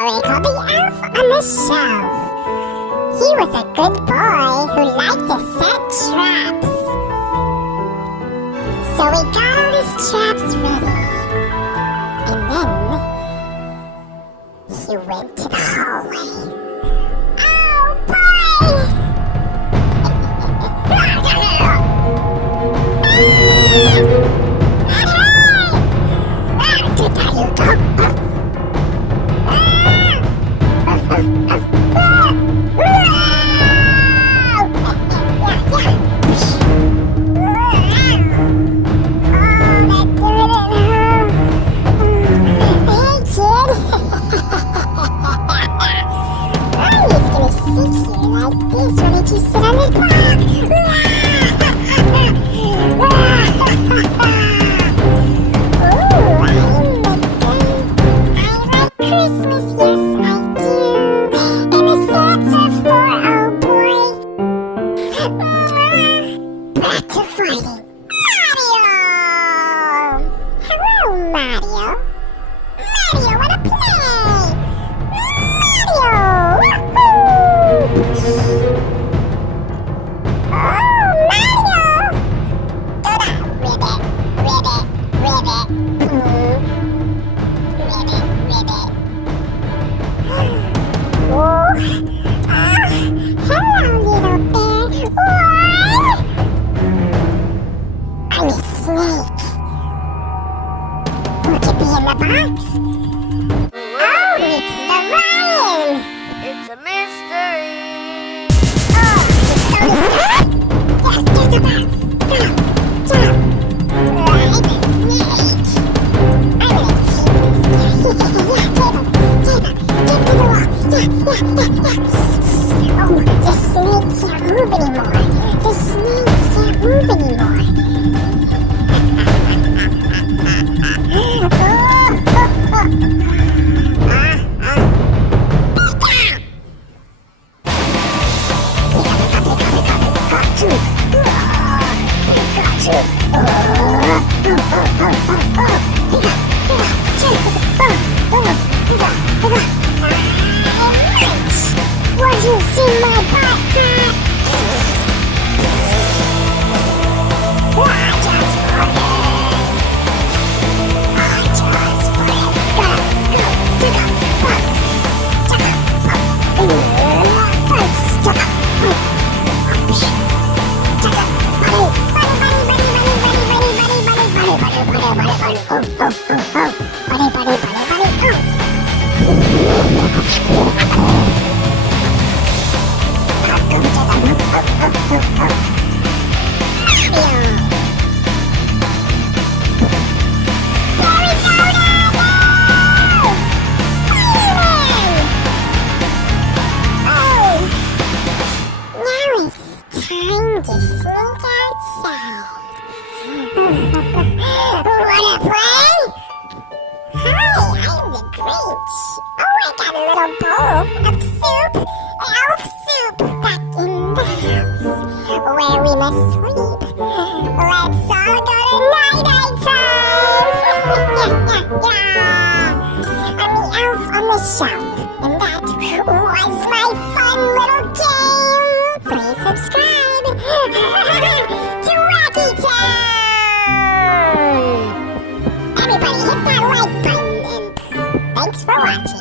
story called The Elf on the Shelf. He was a good boy who liked to set traps. So he got all his traps ready. And then he went to the hallway. Oh boy! And that was my fun little game. Please subscribe to Wacky Town. Everybody hit that like button and thanks for watching.